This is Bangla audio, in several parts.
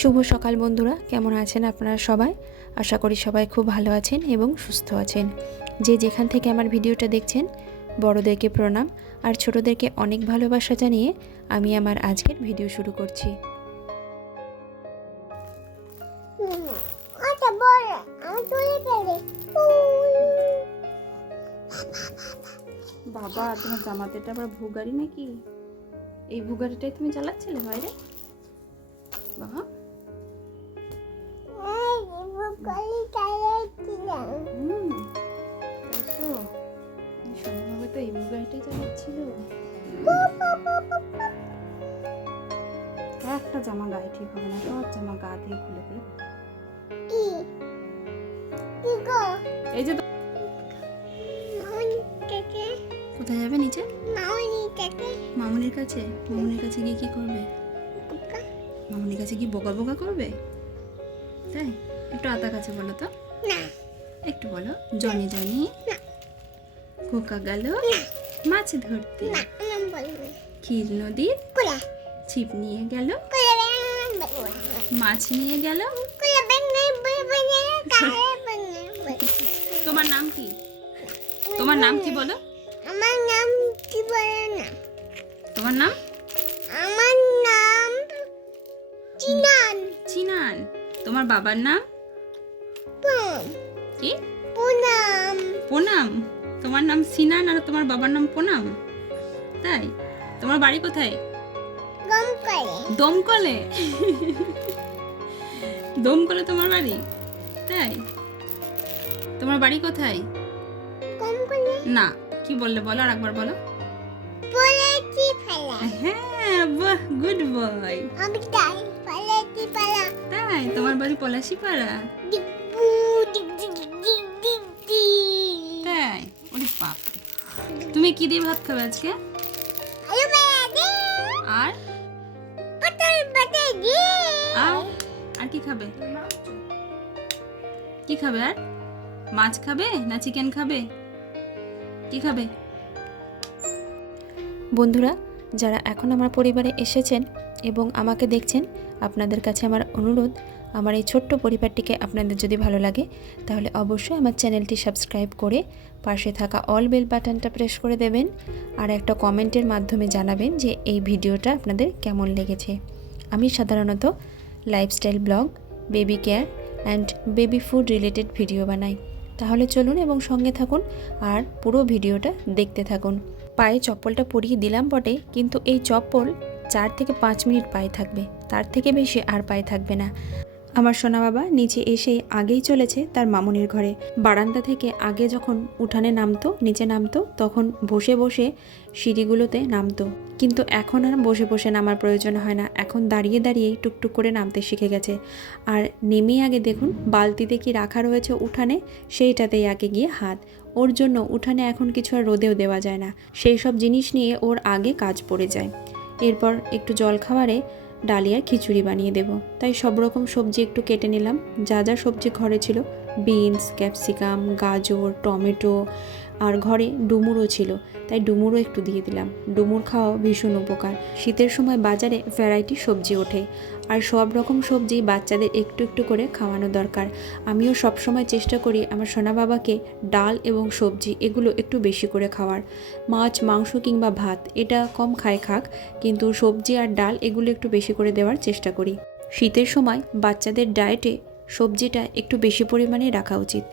শুভ সকাল বন্ধুরা, কেমন আছেন আপনারা সবাই? আশা করি সবাই খুব ভালো আছেন এবং সুস্থ আছেন। যে যেখান থেকে আমার ভিডিওটা দেখছেন, বড়দেরকে প্রণাম আর ছোটদেরকে অনেক ভালোবাসা জানিয়ে আমি আমার আজকের ভিডিও শুরু করছি। বাবা, তোমার জামাতেটা আবার ভুগারি নাকি? এই ভুগারিটাই তুমি চালাচ্ছিলে বাইরে? বাবা সোনাবাবা তো এই ভুগারিটাই চালাচ্ছিল। একটা জামা গায়ে ঠিক হবে না, সব জামা গা দিয়ে খুলে খুলে। এই যে কোথায় যাবে? নিচে মামুনির কাছে। মামুনির কাছে গিয়ে কি করবে? মামুনির কাছে গিয়ে বোকা বোকা করবে, তাই? একটু আতা কাছে বলো তো, একটু বলো। জনি জনি খোকা গেল মাছ ধরতে, ক্ষীর নদীর ছিপ নিয়ে গেল, মাছ নিয়ে গেল। তোমার নাম কি? তোমার নাম কি বলো? আমার নাম কি বলে না। তোমার নাম? আমার নাম চিনান। চিনান। তোমার বাবার নাম কি? পুনাম। পুনাম। তোমার নাম সিনান আর তোমার বাবার নাম পুনাম, তাই? তোমার বাড়ি কোথায়? দমকলে। দমকলে? দমকলে তোমার বাড়ি, তাই? তোমার বাড়ি কোথায়? দমকলে না, কি বললে বলো, আর একবার বলো। পলাচি পালা। হ্যাঁ, বাহ, গুড বয়। আমি তাই পলাচি পালা। তাই? তোমার বাড়ি পলাশি পাড়া, ডিগবু ডিগ ডিগ ডিগ ডিগ ডিগ। তাই? ওরে বাপ, তুমি কি দিয়ে ভাত খাবে আজকে? আলু বেড়া দে। আর পটল বাটা দে। আর কি খাবে? কি খাবে? আর মাছ খাবে না চিকেন খাবে? কি খাবে? বন্ধুরা, যারা এখন আমার পরিবারে এসেছেন এবং আমাকে দেখছেন, আপনাদের কাছে আমার অনুরোধ, আমার এই ছোট্ট পরিবারটিকে আপনাদের যদি ভালো লাগে তাহলে অবশ্যই আমার চ্যানেলটি সাবস্ক্রাইব করে পাশে থাকা অল বেল বাটনটা প্রেস করে দেবেন আর একটা কমেন্টের মাধ্যমে জানাবেন যে এই ভিডিওটা আপনাদের কেমন লেগেছে। আমি সাধারণত lifestyle blog, baby care and baby food related video বানাই। তাহলে চলুন এবং সঙ্গে থাকুন আর পুরো ভিডিওটা দেখতে থাকুন। পায়ে চপ্পলটা পরিয়ে দিলাম বটে, কিন্তু এই চপ্পল 4 থেকে 5 মিনিট পায়ে থাকবে, তার থেকে বেশি আর পায়ে থাকবে না। আমার সোনা বাবা নিচে এসেই আগেই চলেছে তার মামুনির ঘরে। বারান্দা থেকে আগে যখন উঠানে নামতো, নিচে নামতো, তখন বসে বসে সিঁড়িগুলোতে নামতো, কিন্তু এখন আর বসে বসে নামার প্রয়োজন হয় না, এখন দাঁড়িয়ে দাঁড়িয়েই টুকটুক করে নামতে শিখে গেছে। আর নেমেই আগে দেখুন বালতিতে কি রাখা রয়েছে উঠানে, সেইটাতেই আগে গিয়ে হাত। ওর জন্য উঠানে এখন কিছু আর রোদেও দেওয়া যায় না, সেই সব জিনিস নিয়ে ওর আগে কাজ পড়ে যায়। এরপর একটু জলখাবারে ডালিয়ার খিচুড়ি বানিয়ে দেব, তাই সব রকম সবজি একটু কেটে নিলাম। যা যা সবজি ঘরে ছিল, বিনস, ক্যাপসিকাম, গাজর, টমেটো, আর ঘরে ডুমুরও ছিল, তাই ডুমুরও একটু দিয়ে দিলাম। ডুমুর খাওয়া ভীষণ উপকার। শীতের সময় বাজারে ভ্যারাইটি সবজি ওঠে, আর সব রকম সবজি বাচ্চাদের একটু একটু করে খাওয়ানো দরকার। আমিও সব সময় চেষ্টা করি আমার সোনা বাবাকে ডাল এবং সবজি এগুলো একটু বেশি করে খাওয়ার। মাছ, মাংস কিংবা ভাত এটা কম খাক, কিন্তু সবজি আর ডাল এগুলো একটু বেশি করে দেওয়ার চেষ্টা করি। শীতের সময় বাচ্চাদের ডায়েটে সবজিটা একটু বেশি পরিমাণে রাখা উচিত,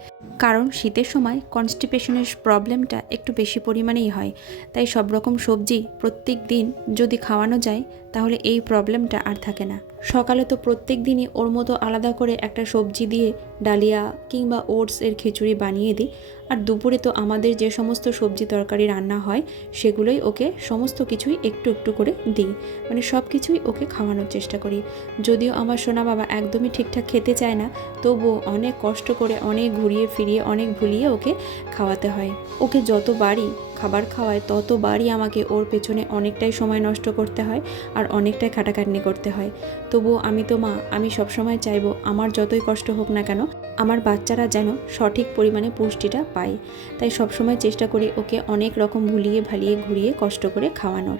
কারণ শীতের সময় কনস্টিপেশনের প্রবলেমটা একটু বেশি পরিমাণেই হয়। তাই সব রকম সবজি প্রত্যেক দিন যদি খাওয়ানো যায় তাহলে এই প্রবলেমটা আর থাকে না। সকালে তো প্রত্যেক দিনই ওর মতো আলাদা করে একটা সবজি দিয়ে ডালিয়া কিংবা ওটস এর খিচুড়ি বানিয়ে দিই, আর দুপুরে তো আমাদের যে সমস্ত সবজি তরকারি রান্না হয় সেগুলোই ওকে সমস্ত কিছুই একটু একটু করে দিই, মানে সব কিছুই ওকে খাওয়ানোর চেষ্টা করি। যদিও আমার সোনা বাবা একদমই ঠিকঠাক খেতে চায় না, তবুও অনেক কষ্ট করে, অনেক ঘুরিয়ে ফিরিয়ে, অনেক ভুলিয়ে ওকে খাওয়াতে হয়। ওকে যতবারই খাবার খাওয়ায় ততবারই আমাকে ওর পেছনে অনেকটাই সময় নষ্ট করতে হয় আর অনেকটাই খাটাখাটনি করতে হয়। তবুও আমি তো মা, আমি সবসময় চাইবো আমার যতই কষ্ট হোক না কেন আমার বাচ্চারা যেন সঠিক পরিমাণে পুষ্টিটা পায়। তাই সবসময় চেষ্টা করি ওকে অনেক রকম ভুলিয়ে ভালিয়ে ঘুরিয়ে কষ্ট করে খাওয়ানোর।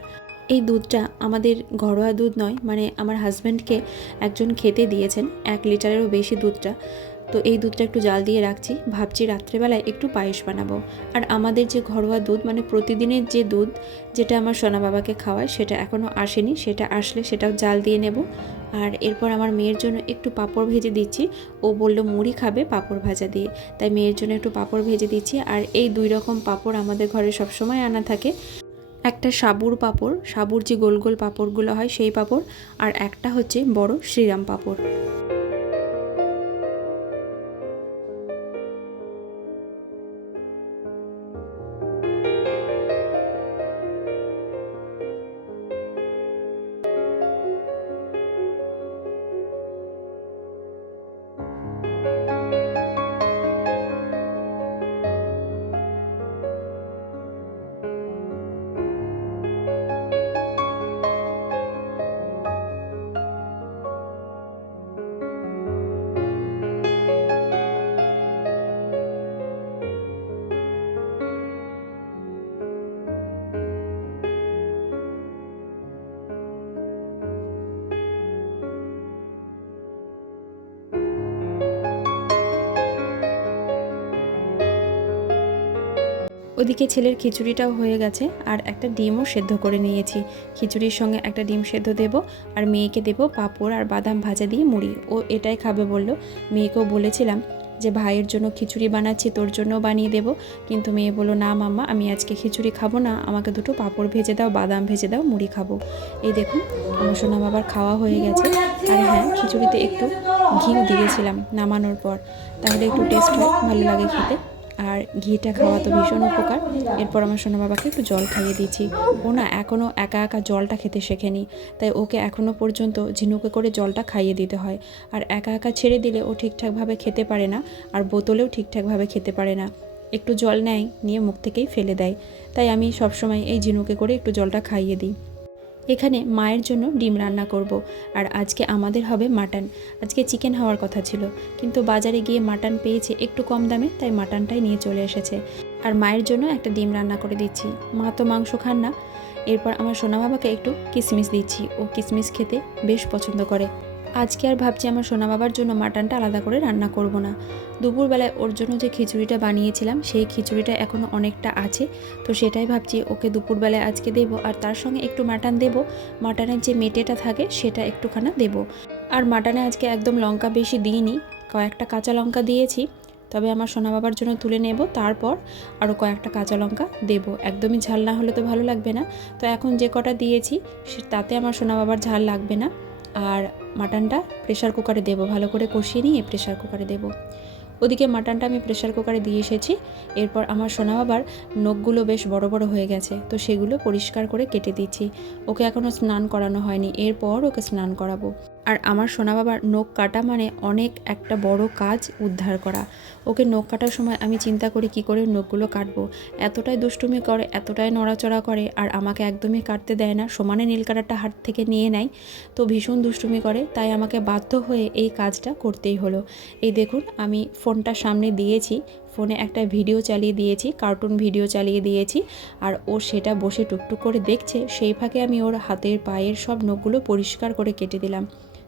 এই দুধটা আমাদের ঘরোয়া দুধ নয়, মানে আমার হাজব্যান্ডকে একজন খেতে দিয়েছেন 1 লিটারেরও বেশি দুধটা। তো এই দুধটা একটু জাল দিয়ে রাখছি, ভাবছি রাত্রেবেলায় একটু পায়েস বানাবো। আর আমাদের যে ঘরোয়া দুধ, মানে প্রতিদিনের যে দুধ যেটা আমার সোনা বাবাকে খাওয়ায়, সেটা এখনও আসেনি, সেটা আসলে সেটাও জাল দিয়ে নেব। আর এরপর আমার মেয়ের জন্য একটু পাঁপড় ভেজে দিচ্ছি। ও বললো মুড়ি খাবে পাঁপড় ভাজা দিয়ে, তাই মেয়ের জন্য একটু পাঁপড় ভেজে দিচ্ছি। আর এই 2 রকম পাঁপড় আমাদের ঘরে সবসময় আনা থাকে। একটা সাবুর পাঁপড়, সাবুর যে গোল গোল পাঁপড়গুলো হয় সেই পাঁপড়, আর একটা হচ্ছে বড় শ্রীরাম পাঁপড়। ওদিকে ছেলের খিচুড়িটাও হয়ে গেছে, আর একটা ডিমও সেদ্ধ করে নিয়েছি। খিচুড়ির সঙ্গে একটা ডিম সেদ্ধ দেব, আর মেয়েকে দেব পাঁপড় আর বাদাম ভাজা দিয়ে মুড়ি। ও এটাই খাবে বলল। মেয়েকেও বলেছিলাম যে ভাইয়ের জন্য খিচুড়ি বানাচ্ছি, তোর জন্যও বানিয়ে দেব, কিন্তু মেয়ে বলল না মাম্মা, আমি আজকে খিচুড়ি খাবো না, আমাকে দুটো পাঁপড় ভেজে দাও, বাদাম ভেজে দাও, মুড়ি খাবো। এই দেখুন আমার সোনা বাবার খাওয়া হয়ে গেছে। আর হ্যাঁ, খিচুড়িতে একটু ঘি দিয়েছিলাম নামানোর পর, তাহলে একটু টেস্ট হয়, ভালো লাগে খেতে। আর ঘিটা খাওয়া তো ভীষণ উপকার। এরপর আমার সোনা বাবাকে একটু জল খাইয়ে দিয়েছি। ও না এখনও একা একা জলটা খেতে শেখেনি, তাই ওকে এখনও পর্যন্ত ঝিনুকে করে জলটা খাইয়ে দিতে হয়। আর একা একা ছেড়ে দিলে ও ঠিকঠাকভাবে খেতে পারে না, আর বোতলেও ঠিকঠাকভাবে খেতে পারে না। একটু জল নেয়, নিয়ে মুখ থেকেই ফেলে দেয়। তাই আমি সবসময় এই ঝিনুকে করে একটু জলটা খাইয়ে দিই। এখানে মায়ের জন্য ডিম রান্না করব, আর আজকে আমাদের হবে মাটন। আজকে চিকেন হওয়ার কথা ছিল, কিন্তু বাজারে গিয়ে মাটন পেয়েছে একটু কম দামে, তাই মাটনটাই নিয়ে চলে এসেছে। আর মায়ের জন্য একটা ডিম রান্না করে দিচ্ছি, মা তো মাংস খান না। এরপর আমার সোনা বাবাকে একটু কিশমিশ দিচ্ছি, ও কিশমিশ খেতে বেশ পছন্দ করে। আজকে আর ভাবছি আমার সোনা বাবার জন্য মাটনটা আলাদা করে রান্না করব না। দুপুরবেলায় ওর জন্য যে খিচুড়িটা বানিয়েছিলাম, সেই খিচুড়িটা এখনও অনেকটা আছে, তো সেটাই ভাবছি ওকে দুপুরবেলায় আজকে দেবো। আর তার সঙ্গে একটু মাটন দেবো, মাটনের যে মেটেটা থাকে সেটা একটুখানা দেবো। আর মাটনে আজকে একদম লঙ্কা বেশি দিইনি, কয়েকটা কাঁচা লঙ্কা দিয়েছি। তবে আমার সোনা বাবার জন্য তুলে নেব, তারপর আরও কয়েকটা কাঁচা লঙ্কা দেব। একদমই ঝাল না হলে তো ভালো লাগবে না। তো এখন যে কটা দিয়েছি তাতে আমার সোনা বাবার ঝাল লাগবে না। আর মাটনটা প্রেসার কুকারে দেব, ভালো করে কষিয়ে নিয়ে প্রেসার কুকারে দেব। ওদিকে মাটনটা আমি প্রেসার কুকারে দিয়ে এসেছি। এরপর আমার সোনা বাবার নখগুলো বেশ বড় বড় হয়ে গেছে, তো সেগুলো পরিষ্কার করে কেটে দিচ্ছি। ওকে এখনও স্নান করানো হয়নি, এরপর ওকে স্নান করাবো। আর আমার সোনা বাবার নখ কাটা মানে অনেক একটা বড় কাজ উদ্ধার করা। ওকে নখ কাটার সময় আমি চিন্তা করি কী করে নখগুলো কাটবো। এতটাই দুষ্টুমি করে, এতটাই নড়াচড়া করে, আর আমাকে একদমই কাটতে দেয় না, সমানে নীল কাটারটা হাত থেকে নিয়ে নেয়। তো ভীষণ দুষ্টুমি করে, তাই আমাকে বাধ্য হয়ে এই কাজটা করতেই হলো। এই দেখুন আমি ফোনটা সামনে দিয়েছি, ফোনে একটা ভিডিও চালিয়ে দিয়েছি, কার্টুন ভিডিও চালিয়ে দিয়েছি, আর ও সেটা বসে টুকটুক করে দেখছে। সেই ফাঁকে আমি ওর হাতের পায়ের সব নখগুলো পরিষ্কার করে কেটে দিলাম।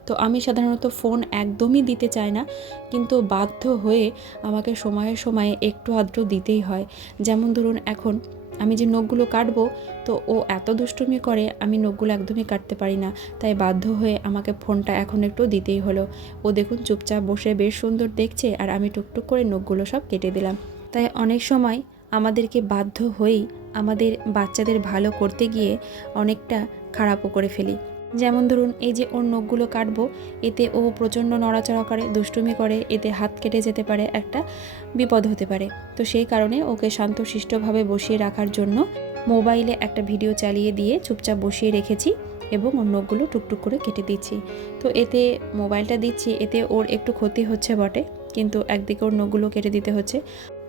তো আমি সাধারণত ফোন একদমই দিতে চাই না, কিন্তু বাধ্য হয়ে আমাকে সময়ে সময়ে একটু আধটু দিতেই হয়। যেমন ধরুন এখন আমি যে নখগুলো কাটবো, তো ও এত দুষ্টুমি করে, আমি নখগুলো একদমই কাটতে পারি না, তাই বাধ্য হয়ে আমাকে ফোনটা এখন একটু দিতেই হলো। ও দেখুন চুপচাপ বসে বেশ সুন্দর দেখছে, আর আমি টুকটুক করে নখগুলো সব কেটে দিলাম। তাই অনেক সময় আমাদেরকে বাধ্য হয়েই আমাদের বাচ্চাদের ভালো করতে গিয়ে অনেকটা খারাপও করে ফেলি। যেমন ধরুন এই যে ওর নখগুলো কাটবো, এতে ও প্রচণ্ড নড়াচড়া করে, দুষ্টুমি করে, এতে হাত কেটে যেতে পারে, একটা বিপদ হতে পারে। তো সেই কারণে ওকে শান্তশিষ্টভাবে বসিয়ে রাখার জন্য মোবাইলে একটা ভিডিও চালিয়ে দিয়ে চুপচাপ বসিয়ে রেখেছি, এবং ওর নখগুলো টুকটুক করে কেটে দিচ্ছি। তো এতে মোবাইলটা দিচ্ছি, এতে ওর একটু ক্ষতি হচ্ছে বটে, কিন্তু একদিকে ওর নখগুলো কেটে দিতে হচ্ছে।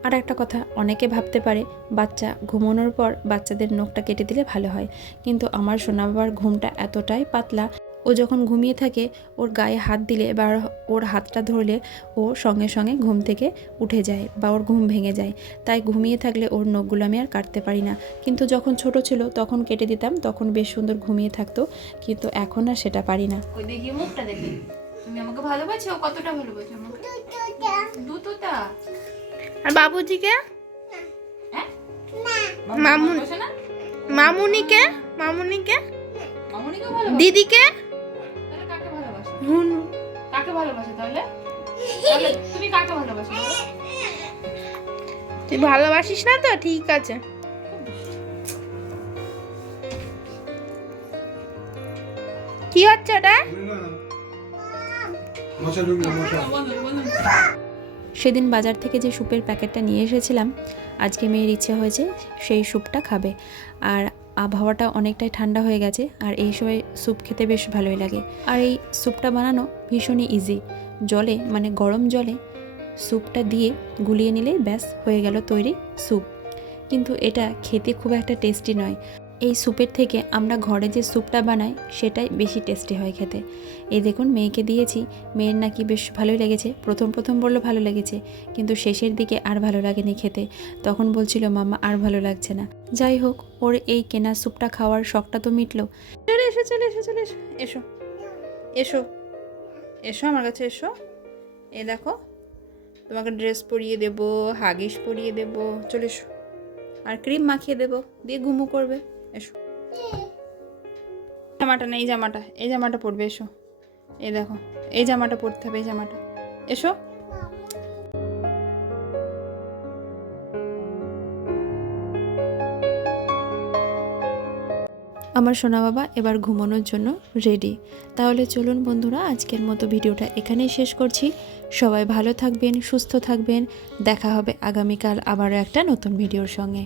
আর একটা কথা, অনেকে ভাবতে পারে বাচ্চা ঘুমানোর পর বাচ্চাদের নখটা কেটে দিলে ভালো হয়, কিন্তু আমার সোনা বাবার ঘুমটা এতটাই পাতলা, ও যখন ঘুমিয়ে থাকে ওর গায়ে হাত দিলে বা ওর হাতটা ধরলে ও সঙ্গে সঙ্গে ঘুম থেকে উঠে যায় বা ওর ঘুম ভেঙে যায়। তাই ঘুমিয়ে থাকলে ওর নখগুলো আমি আর কাটতে পারি না। কিন্তু যখন ছোট ছিল তখন কেটে দিতাম, তখন বেশ সুন্দর ঘুমিয়ে থাকতো, কিন্তু এখন আর সেটা পারি না। ওই দেখি মুখটা দেখি, তুমি আমাকে ভালোবাসো? কতটা ভালোবাসো আমাকে? দুটোটা। আর বাবুজিকে, হ্যাঁ মামুন, ভালোবাসো না? মামুনিকে, মামুনিকে, মামুনিকেও ভালোবাসো? দিদিকে, তাহলে কাকে ভালোবাসো? হুন, কাকে ভালোবাসো তাহলে? তাহলে তুমি কাকে ভালোবাসো বলো? তুই ভালোবাসিস না তো? ঠিক আছে। কি হচ্ছে ওটা? মশা ঢুকলো, মশা। সেদিন বাজার থেকে যে স্যুপের প্যাকেটটা নিয়ে এসেছিলাম, আজকে মেয়ের ইচ্ছে হয়েছে সেই স্যুপটা খাবে। আর আবহাওয়াটা অনেকটাই ঠান্ডা হয়ে গেছে, আর এই সময় স্যুপ খেতে বেশ ভালোই লাগে। আর এই স্যুপটা বানানো ভীষণই ইজি। জলে মানে গরম জলে স্যুপটা দিয়ে গুলিয়ে নিলেই ব্যাস হয়ে গেল তৈরি স্যুপ। কিন্তু এটা খেতে খুব একটা টেস্টি নয়। এই স্যুপের থেকে আমরা ঘরে যে স্যুপটা বানাই সেটাই বেশি টেস্টি হয় খেতে। এই দেখুন মেয়েকে দিয়েছি, মেয়ের নাকি বেশ ভালোই লেগেছে। প্রথম প্রথম বললো ভালো লেগেছে, কিন্তু শেষের দিকে আর ভালো লাগেনি খেতে। তখন বলছিল মাম্মা আর ভালো লাগছে না। যাই হোক, ওর এই কেনা স্যুপটা খাওয়ার শখটা তো মিটলো। চলে এসো, চলে এসো, চলে এসো, এসো এসো এসো আমার কাছে এসো। এই দেখো, তোমাকে ড্রেস পরিয়ে দেবো, হাগিস পরিয়ে দেবো, চলে এসো। আর ক্রিম মাখিয়ে দেবো, দিয়ে ঘুমু করবে। এসো, জামাটা নেই, জামাটা, এই জামাটা পরবে, এসো। এই দেখো, এই জামাটা পরতে হবে, এই জামাটা। এসো। আমার সোনা বাবা এবার ঘুমানোর জন্য রেডি। তাহলে চলুন বন্ধুরা, আজকের মতো ভিডিওটা এখানেই শেষ করছি। সবাই ভালো থাকবেন, সুস্থ থাকবেন। দেখা হবে আগামীকাল আবারও একটা নতুন ভিডিওর সঙ্গে।